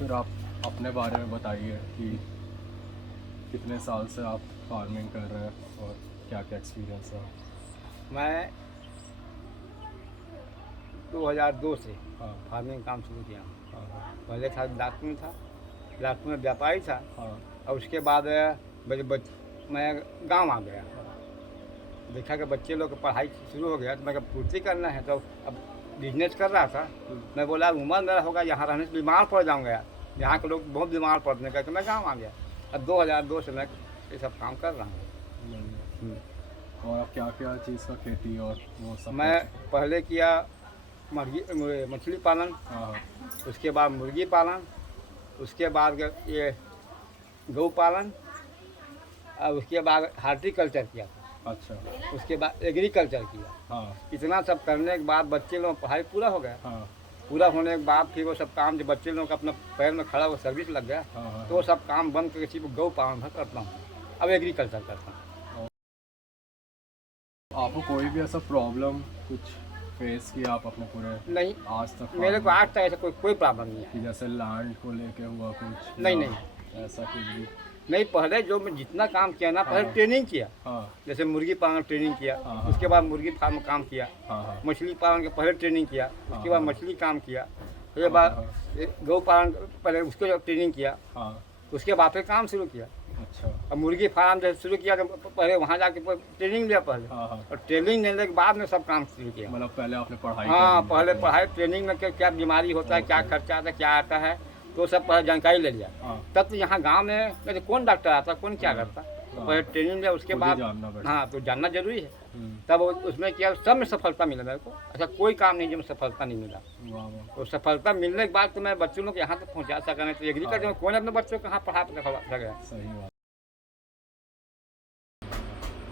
फिर आप अपने बारे में बताइए कि कितने साल से आप फार्मिंग कर रहे हैं और क्या क्या एक्सपीरियंस है। मैं 2002 से हाँ फार्मिंग काम शुरू किया हूँ। हाँ पहले था बिलासपुर में था, बिलासपुर में व्यापारी था। हाँ और उसके बाद मैं गांव आ गया। देखा कि बच्चे लोग की पढ़ाई शुरू हो गया तो मैं पूर्ति करना है, तो अब बिजनेस कर रहा था। मैं बोला उम्र मेरा होगा, यहाँ रहने से बीमार पड़ जाऊँगा यार, यहाँ के लोग बहुत बीमार पड़ने का, तो मैं गाँव आ गया। अब 2002 से मैं ये सब काम कर रहा हूँ। और आप क्या क्या चीज़ का खेती और वो सब मैं पहले किया मछली पालन, हाँ उसके बाद मुर्गी पालन, उसके बाद ये गौ पालन, और उसके बाद हार्टिकल्चर किया, अच्छा उसके बाद एग्रीकल्चर किया। हाँ इतना सब करने के बाद बच्चे लोग पढ़ाई पूरा हो गया। हाँ पूरा होने के बाद फिर वो सब काम जब बच्चे लोग का अपना पैर में खड़ा वो सर्विस लग गया, हाँ तो वो सब काम बंद करके सिर्फ गौ पालन भर करता हूँ, अब एग्रीकल्चर करता हूँ। आपको कोई भी ऐसा प्रॉब्लम कुछ फेस किया आप अपने पूरे नहीं, आज तक मेरे को आज तक ऐसा कोई प्रॉब्लम नहीं है। कि जैसे लैंड को लेके हुआ कुछ नहीं या नहीं ऐसा कुछ भी नहीं, पहले जो मैं जितना काम किया ना, पहले हाँ। ट्रेनिंग किया। हाँ जैसे मुर्गी पालन ट्रेनिंग किया, हाँ। उसके बाद मुर्गी फार्म काम किया, हाँ हाँ मछली पालन के पहले ट्रेनिंग किया, उसके बाद हाँ। मछली काम किया, उसके बाद गौ पालन पहले उसको ट्रेनिंग किया, हाँ उसके बाद फिर काम शुरू किया। अच्छा अब मुर्गी फार्म जब शुरू किया तो पहले वहाँ जाके ट्रेनिंग लिया पहले, हाँ हाँ और ट्रेनिंग लेने के बाद में सब काम शुरू किया। मतलब पहले आपने पढ़ाई हाँ, करी, पहले पढ़ाई ट्रेनिंग में क्या बीमारी होता है, क्या खर्चा आता है, क्या आता है, तो सब पहले जानकारी ले लिया। हाँ तब तो यहाँ गांव में तो कौन डॉक्टर आता, कौन क्या करता, तो पहले ट्रेनिंग लिया, उसके खुद ही बाद जानना पड़ता। हाँ, तो जानना जरूरी है। हम्म, तब उसमें किया, सब में सफलता मिला मेरे को। ऐसा कोई काम नहीं जिसमें सफलता नहीं मिला। वाह वाह तो सफलता मिलने के बाद तो मैं बच्चों लोग यहाँ तक पहुँचा सका। नहीं तो एग्रीकल्चर में कौन अपने बच्चों को कहाँ पढ़ा सकेगा। सही बात।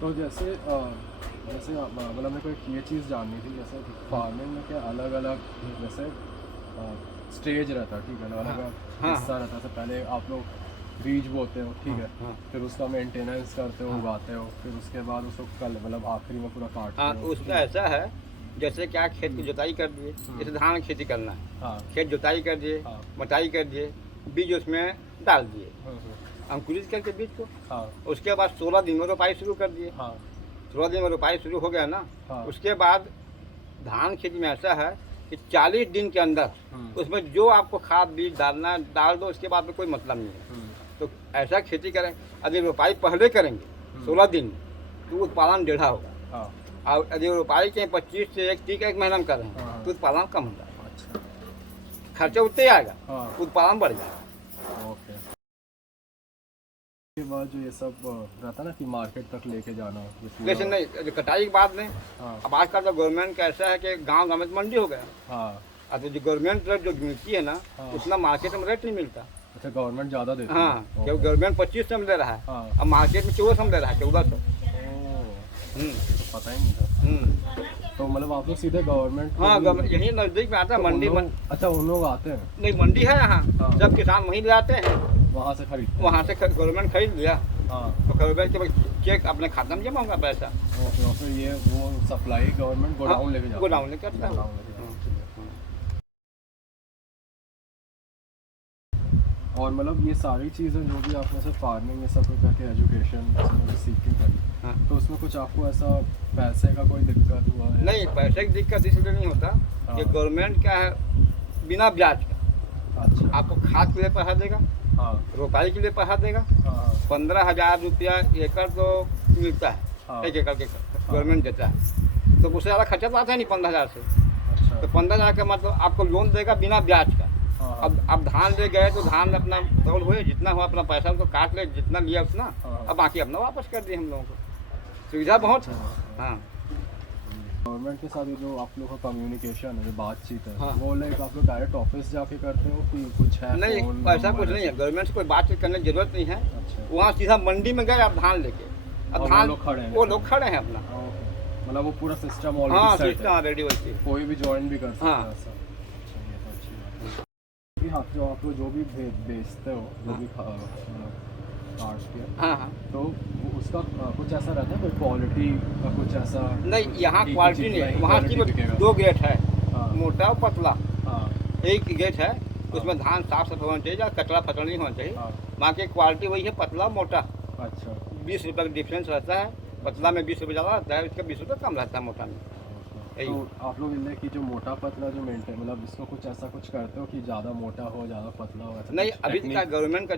तो जैसे मतलब मेरे को एक ये चीज़ जाननी थी, जैसे फार्मिंग में क्या अलग अलग जैसे स्टेज रहता है, ठीक है ना, अलग अलग हाँ। हिस्सा रहता है। जैसे पहले आप लोग बीज बोते हो, ठीक है, हाँ। फिर उसका मेंटेनेंस करते हो, उगाते हो, फिर उसके बाद उसको कल मतलब आखिरी में पूरा काटते हाँ, हो। उसका ऐसा है, जैसे क्या खेत की जुताई कर दिए, जैसे धान की खेती करना है, हाँ खेत जुताई कर दिए, हाँ मटाई कर दिए, बीज उसमें डाल दिए, हाँ अंकुरित करके बीज को। हाँ उसके बाद 16 दिन में रोपाई शुरू कर दिए। हाँ 16 दिन में रोपाई शुरू हो गया ना, हाँ। उसके बाद धान खेती में ऐसा है कि 40 दिन के अंदर उसमें जो आपको खाद बीज डालना है डाल दो, उसके बाद में कोई मतलब नहीं है। तो ऐसा खेती करें, यदि रोपाई पहले करेंगे 16 दिन में, तो उत्पादन डेढ़ा होगा। हाँ और यदि रोपाई के 25 से 1 महीना में कर रहे हाँ। हैं, तो उत्पादन कम हो जाएगा, अच्छा खर्चा उतने ही आएगा, हाँ उत्पादन बढ़ जाएगा। ओके। के बाद जो ये सब रहता है ना कि मार्केट तक लेके जाना, ये पूरा- लेकिन नहीं, कटाई के बाद में हाँ अब आजकल तो गवर्नमेंट का ऐसा है कि गांव गांव में तो मंडी हो गया। हाँ अब तो जो गवर्नमेंट रेट जो मिलती है ना, हाँ। उतना मार्केट में रेट नहीं मिलता। अच्छा गवर्नमेंट ज़्यादा देती है। हाँ, ओके। क्योंकि गवर्नमेंट 2500 में दे रहा है, हाँ अब मार्केट में 1400 में दे रहा है, 1400। ओह, तो पता ही नहीं था। तो मतलब आप लोग सीधे गवर्नमेंट हाँ, गवर्नमेंट यही नज़दीक में आता है मंडी। अच्छा उन लोग आते हैं नहीं, मंडी है यहाँ, हाँ। सब किसान वहीं ले आते हैं, वहाँ से खरीदते हैं। वहाँ से गवर्नमेंट खरीद लिया, हाँ तो गवर्नमेंट के चेक अपने खाता में जमा होगा पैसा, ओके। और फिर ये वो सप्लाई गवर्नमेंट गोडाउन लेके जाता है। गोडाउन लेके आता है। गोडाउन लेके जाता है। और मतलब ये सारी चीज़ें जो भी आपने से फार्मिंग ये सब करके एजुकेशन सीख के करी, हाँ। तो उसमें कुछ आपको ऐसा पैसे का कोई दिक्कत हुआ है? नहीं, पैसे की दिक्कत इसलिए नहीं होता, हाँ। ये गवर्नमेंट क्या है, बिना ब्याज का अच्छा आपको खाद के लिए पैसा देगा, हाँ रोपाई के लिए पैसा देगा। हाँ 15,000 रुपया एकड़ तो मिलता है, हाँ। 1 एकड़ के गवर्नमेंट देता है, तो उससे ज़्यादा खर्चा तो आता है नहीं 15,000 से। अच्छा तो 15,000 का मतलब आपको लोन देगा बिना ब्याज का। हाँ अब धान ले गए तो धान में अपना तौल हुए, जितना हुआ अपना पैसा उसको काट ले, जितना लिया उतना, हाँ। अब बाकी अपना वापस कर दिए हम लोगों को। सुविधा बहुत है। हाँ गवर्नमेंट के साथ ये जो आप लोग का कम्युनिकेशन है, जो बातचीत है, हाँ। वो लाइक आप लोग डायरेक्ट ऑफिस जाके करते हो कि कुछ है नहीं, phone ऐसा number कुछ नहीं है, गवर्नमेंट से कोई बातचीत करने की जरूरत नहीं है। अच्छा वहाँ सीधा मंडी में गए आप धान लेके, और अब वो धान लोग खड़े हैं? वो लोग खड़े हैं अपना। ओके, मतलब वो पूरा सिस्टम हाँ, ऑलरेडी सेट है, सिस्टम रेडी होती है। कोई भी ज्वाइन भी कर सकता हाँ। है ऐसा। अच्छा, ये तो अच्छी बात है। कि हाँ, जो आप लोग जो भी बेचते हो, जो भी काट के, हाँ हाँ, तो वो उसका कुछ ऐसा रहता है, कोई क्वालिटी का कुछ ऐसा? नहीं यहाँ एक ही क्वालिटी चीज़ नहीं है, नहीं, वहाँ quality सिर्फ दिखेगा। 2 ग्रेड है, हाँ मोटा और पतला, हाँ एक ग्रेड है। उसमें धान साफ सफाई होना चाहिए, कचरा फचरा नहीं होना चाहिए। हाँ। वहाँ की क्वालिटी वही है, पतला मोटा। अच्छा। 20 रुपये का डिफरेंस रहता है, पतला में 20 रुपये ज़्यादा रहता है, इसका 20 रुपये कम रहता है मोटा में। यही। तो आप लोग इनमें कि जो मोटा पतला जो मेंटेन मतलब इसको कुछ ऐसा कुछ करते हो कि ज़्यादा मोटा हो ज़्यादा पतला हो, ऐसा नहीं, कुछ अभी technique? का गवर्नमेंट का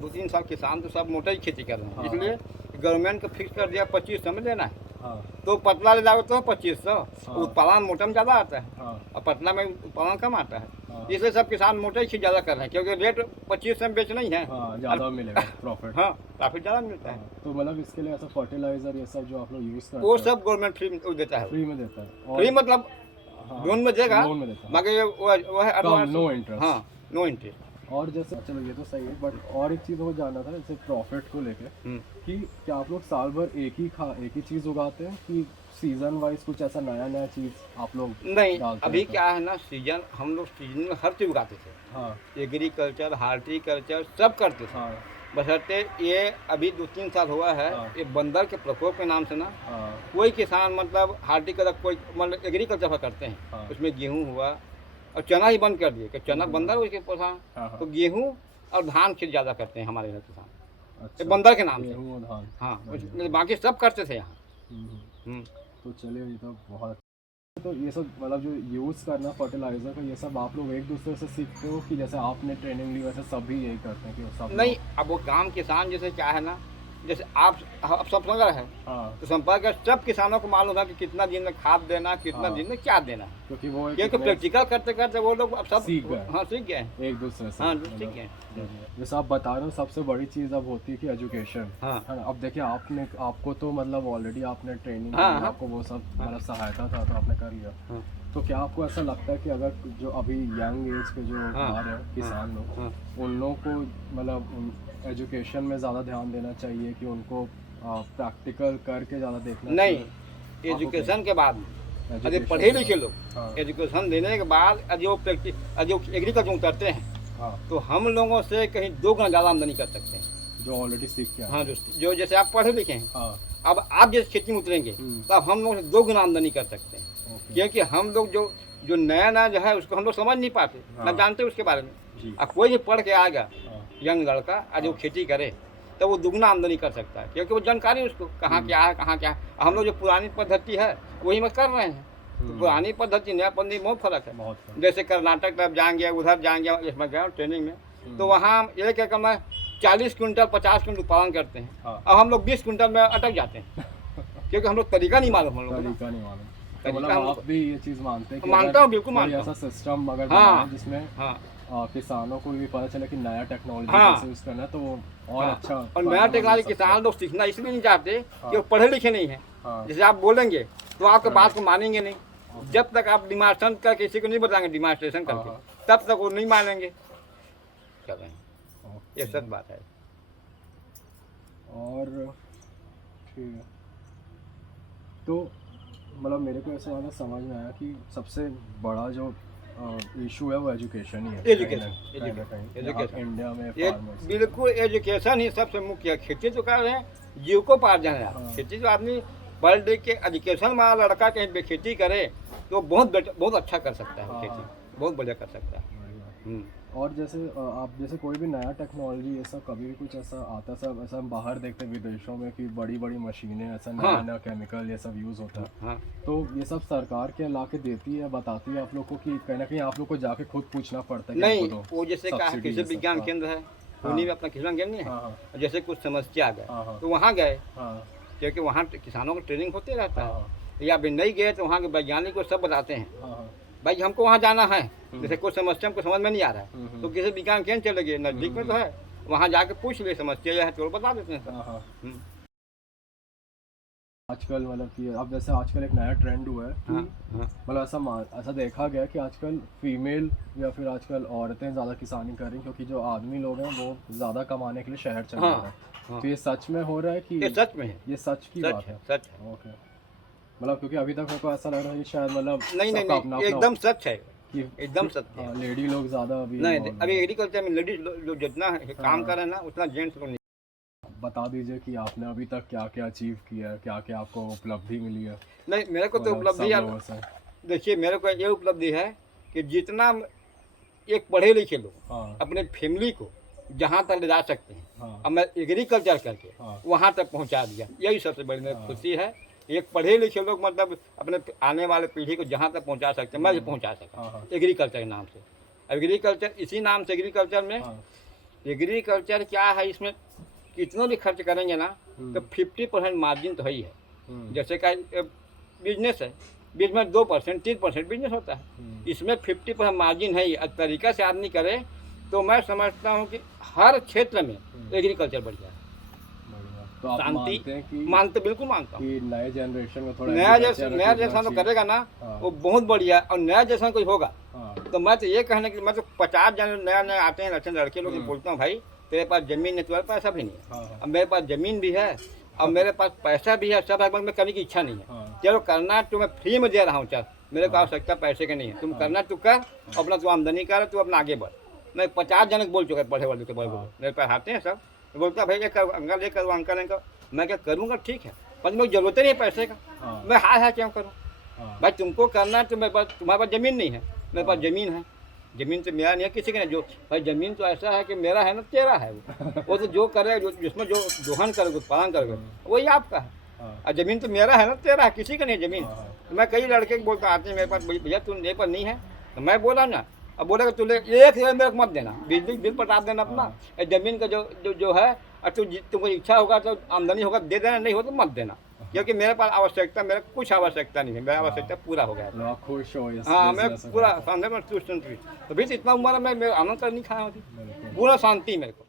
2-3 साल किसान तो सब मोटा ही खेती कर रहे हैं, हाँ। इसलिए गवर्नमेंट को फिक्स कर दिया 2500 में लेना है। हाँ तो पतला ले जाओगे तो 2500, हाँ। उत्पादन मोटा में ज़्यादा आता है हाँ और पतला में उत्पादन कम आता है। हाँ। इसलिए सब किसान मोटा ही ज़्यादा कर रहे हैं, क्योंकि रेट 2500 में बेचना ही है। हाँ ज़्यादा मिलेगा प्रॉफिट। हाँ, प्रॉफिट ज़्यादा मिलता है। तो मतलब इसके लिए ऐसा फर्टिलाइजर ये सब जो आप लोग यूज़ करते वो हो सब गवर्नमेंट फ्री में देता है। फ्री में देता है फ्री मतलब हाँ, लोन में देगा, लोन में देता है मगर वो है कम, advance। No interest. हाँ, नो इंटरेस्ट। और जैसे चलो ये तो सही है, बट और एक चीज़ को जानना था जैसे प्रॉफिट को लेके कि क्या आप लोग साल भर एक ही चीज़ उगाते हैं कि सीजन वाइज कुछ ऐसा नया नया चीज़ आप लोग नहीं, डालते अभी रहते हो? क्या है ना, सीजन हम लोग सीजन में हर चीज़ उगाते थे, हाँ एग्रीकल्चर, हार्टिकल्चर सब करते थे। हाँ बशर्ते ये अभी 2-3 साल हुआ है, हाँ। ये बंदर के प्रकोप के नाम से ना हाँ कोई किसान मतलब हार्टिकल्चर कोई मतलब एग्रीकल्चर पर करते हैं, हाँ। उसमें गेहूँ हुआ और चना ही बंद कर दिए कि चना बंदर उसके परेशान। हाँ, हाँ। तो गेहूँ और धान खेती ज़्यादा करते हैं हमारे यहाँ किसान, अच्छा, ये बंदर के नाम से। गेहूं और धान। हाँ, बढ़िया। बाकी सब करते थे यहाँ। हम्म। तो चलिए ये तो बहुत तो ये सब मतलब जो यूज़ करना फर्टिलाइज़र का ये सब आप लोग एक दूसरे से सीखते हो कि जैसे आपने ट्रेनिंग ली वैसे सभी यही करते हैं कि वो सब नहीं, अब वो काम किसान जैसे क्या है ना, जैसे आप सब समझ रहे हैं, हाँ तो संपर्क है, सब किसानों को मालूम है कि कितना दिन में खाद देना, कितना हाँ। दिन में क्या देना है, क्योंकि वो एक क्योंकि इतने प्रैक्टिकल करते करते वो लोग अब सब सीख गए। हाँ, सीख गए हैं। एक दूसरे से हाँ, मतलब ठीक है। जैसे आप बता रहे हो सबसे बड़ी चीज़ अब होती है कि एजुकेशन हाँ। है ना। अब देखिए आपको तो मतलब ऑलरेडी आपने ट्रेनिंग हाँ, हाँ। आपको वो सब मतलब सहायता था तो आपने कर लिया। हाँ। तो क्या आपको ऐसा लगता है कि अगर जो अभी यंग एज के जो हाँ। आ रहे हैं किसान लोग हाँ। उन लोगों को मतलब एजुकेशन में ज़्यादा ध्यान देना चाहिए कि उनको प्रैक्टिकल करके ज़्यादा देखना नहीं, चाहिए? एजुकेशन के बाद यदि Education पढ़े के लिखे बाद। लोग हाँ एजुकेशन देने के बाद यदि वो यदि वो एग्रीकल्चर उतरते हैं हाँ तो हम लोगों से कहीं 2 गुना ज़्यादा आमदनी कर सकते हैं। जो ऑलरेडी सीख के आए हाँ, जो जैसे आप पढ़े लिखे हैं, हाँ अब आप जैसे खेती में उतरेंगे तो अब हम लोग से 2 गुना आमदनी कर सकते हैं, ओके क्योंकि हम लोग जो नया जो है उसको हम लोग समझ नहीं पाते, हाँ। ना जानते उसके बारे में। जी अब कोई भी पढ़ के आएगा हाँ यंग लड़का आज वो हाँ। खेती करे तो वो दुगना आमदनी कर सकता है, क्योंकि वो जानकारी उसको कहाँ क्या है कहाँ क्या है। हम लोग जो पुरानी पद्धति है वही में कर रहे हैं, तो पुरानी पद्धति नया पद्धति में बहुत फर्क है। बहुत फर्क। जैसे कर्नाटक तरफ जाएंगे, उधर जाएंगे, इसमें गए ट्रेनिंग में, तो वहाँ एक एकड़ में 40 क्विंटल 50 क्विंटल उत्पादन करते हैं। हाँ। अब हम लोग 20 क्विंटल में अटक जाते हैं, क्योंकि हम लोग तरीका नहीं मालूम हम लोग को ना। तरीका नहीं मालूम। तो तरीका मतलब हम- आप भी ये चीज़ मानते हैं कि मानता अगर हूँ, बिल्कुल कोई मानता ऐसा हूँ। सिस्टम अगर हाँ। बनाए जिसमें हाँ, किसानों को भी पता चले कि नया टेक्नोलॉजी हाँ। कैसे यूज़ करना है तो वो और हाँ। अच्छा और नया टेक्नोलॉजी किसान लोग सीखना इसलिए नहीं चाहते कि वो पढ़े लिखे नहीं हैं। हाँ जैसे आप बोलेंगे तो आपके हाँ। बात को मानेंगे नहीं, जब तक आप डिमांस्ट्रेशन कर किसी को नहीं बताएंगे डिमांस्ट्रेशन हाँ, करके, हाँ। तब तक वो नहीं मानेंगे। कर रहे हैं, ये ओके। सच बात है। और ठीक है तो मतलब मेरे को ऐसा वाला समझ में आया कि सबसे बड़ा जो इशू है वो एजुकेशन ही है एजुकेशन, कहीं ना कहीं एजुकेशन। यहाँ इंडिया में ये फार्मर्स बिल्कुल एजुकेशन ही सबसे मुख्य है। खेती तो कर रहे हैं, जीविकोपार्जन है। हाँ। खेती जो आदमी पढ़ लिख के एजुकेशन वाला लड़का कहीं खेती करे तो बहुत अच्छा कर सकता है। हाँ। खेती बहुत बढ़िया कर सकता है। और जैसे आप जैसे कोई भी नया टेक्नोलॉजी ऐसा कभी भी कुछ ऐसा आता सब ऐसा हम बाहर देखते हैं विदेशों में कि बड़ी बड़ी मशीनें ऐसा नया हाँ। नया केमिकल ये सब यूज़ होता है हाँ, तो ये सब सरकार के ला के देती है बताती है आप लोग को कि कहीं ना कहीं आप लोग को जाके खुद पूछना पड़ता है कि नहीं, हमको दो वो जैसे कहा सब्सिडी कृषि ये सब विज्ञान का। केंद्र है, उन्हीं में अपना कृषि विज्ञान केंद्र नहीं हाँ हाँ है, जैसे कुछ समस्या आ गए हाँ हाँ तो वहाँ गए, हाँ क्योंकि वहाँ किसानों को ट्रेनिंग होते रहता हाँ है। या अभी नहीं गए तो वहाँ के वैज्ञानिक को सब बताते हैं, हाँ भाई हमको वहाँ जाना है, जैसे कोई समस्या हमको समझ में नहीं आ रहा है तो हाँ किसी विज्ञान केंद्र चले गए, नज़दीक में तो है, वहाँ जाके पूछ ले समस्या यह है तो वो बता देते हैं सब। हाँ हाँ हम्म, आजकल मतलब कि अब जैसे आजकल एक नया ट्रेंड हुआ है कि हाँ, हाँ, मतलब ऐसा देखा गया कि आजकल फीमेल या फिर आजकल औरतें ज़्यादा किसानी कर रही हैं क्योंकि जो आदमी लोग हैं वो ज़्यादा कमाने के लिए शहर चले हाँ, जा रहे हैं हाँ। तो ये सच में हो रहा है कि ये सच में है, ये सच की सच बात है, है? सच है। ओके मतलब क्योंकि अभी तक मेरे को ऐसा लग रहा है कि शायद मतलब नहीं नहीं सबका अपना नहीं, अपना एकदम सच है, कि एकदम सत्य है। लेडी लोग ज़्यादा अभी नहीं, involved अभी हैं। एग्रीकल्चर में लेडीज जो जितना काम हाँ। कर रहे हैं ना उतना जेंट्स को नहीं। बता दीजिए कि आपने अभी तक क्या क्या अचीव किया है क्या क्या आपको उपलब्धि मिली है नहीं, मेरे को तो मतलब उपलब्धि सब यार, लोगों से। देखिए मेरे को ये उपलब्धि है कि जितना एक पढ़े लिखे लोग हाँ अपने फैमिली को जहाँ तक ले जा सकते हैं, हाँ अब मैं एग्रीकल्चर करके हाँ वहाँ तक पहुँचा दिया। यही सबसे बड़ी मेरी हाँ। खुशी है। एक पढ़े लिखे लोग मतलब अपने आने वाले पीढ़ी को जहाँ तक पहुँचा सकते हैं, मैं भी पहुँचा सका हाँ हाँ एग्रीकल्चर के नाम से। एग्रीकल्चर इसी नाम से एग्रीकल्चर में, हाँ एग्रीकल्चर क्या है, इसमें कितना भी खर्च करेंगे ना तो 50% मार्जिन तो है ही है। जैसे का बिजनेस है, बिजनेस में 2% 3% बिजनेस होता है, इसमें 50% मार्जिन है ही। तरीका से आदमी करे तो मैं समझता हूँ कि हर क्षेत्र में एग्रीकल्चर बढ़िया है। बढ़िया। तो आप शांति मानते हैं कि बिल्कुल मानता हूँ। कि नए जनरेशन में थोड़ा नया agriculture जैसा रखना तो चाहिए? करेगा ना हाँ। वो बहुत बढ़िया, और नया जैसा कोई होगा हाँ तो मैं तो ये कहने की, मैं तो 50 जन नया नया आते हैं लड़के लड़के लोग, बोलता हूँ भाई तेरे पास जमीन है, तुम्हारे पास पैसा भी नहीं है। हाँ अब मेरे पास जमीन भी है और मेरे पास पैसा भी है, सब है, मैं करने की इच्छा नहीं है। हाँ चलो करना है तो मैं फ्री में दे रहा हूँ, चल मेरे को आवश्यकता पैसे की नहीं है, तुम करना तू कर, अपना तू आमदनी कर, तू अपना आगे बढ़। मैं 50 जनक बोल चुका पढ़े वाले के बड़े बड़े मेरे पास आते हैं सब, तो बोलता भाई ये कर अंकल, ये करो अंकल अंकल। मैं क्या करूँगा, ठीक है, पर मुझे जरूरत नहीं है पैसे का, हाँ मैं हाय क्यों करूँ हाँ भाई? तुमको करना है तो मेरे पास, तुम्हारे पास ज़मीन नहीं है, मेरे पास ज़मीन है। ज़मीन तो मेरा नहीं है, किसी का नहीं। जो भाई ज़मीन तो ऐसा है कि मेरा है ना तेरा है, वो तो जो करे, जिसमें जो दोहन करोगे, उत्पादन करोगे, वही आपका है। हाँ और ज़मीन तो मेरा है ना तेरा है, किसी का नहीं है ज़मीन। हाँ तो मैं कई लड़के को बोलता आते हैं मेरे पास, भैया तुम मेरे पास नहीं है, तो मैं बोला ना, अब बोलेगा तू ले एक मेरे को मत देना, बिजली बिल पटा देना अपना, ज़मीन का जो है, और तुमको इच्छा होगा तो आमदनी होगा दे देना, नहीं हो तो मत देना, क्योंकि मेरे पास आवश्यकता, मेरे कुछ आवश्यकता नहीं है, मेरा आवश्यकता पूरा हो गया। तो आप खुश हो इस हाँ मैं business में? पूरा शांति में तुष्ट, तो भी इतना उम्र में मैं आनंद कर नहीं खाया होती, बिल्कुल। पूरा शांति मेरे को।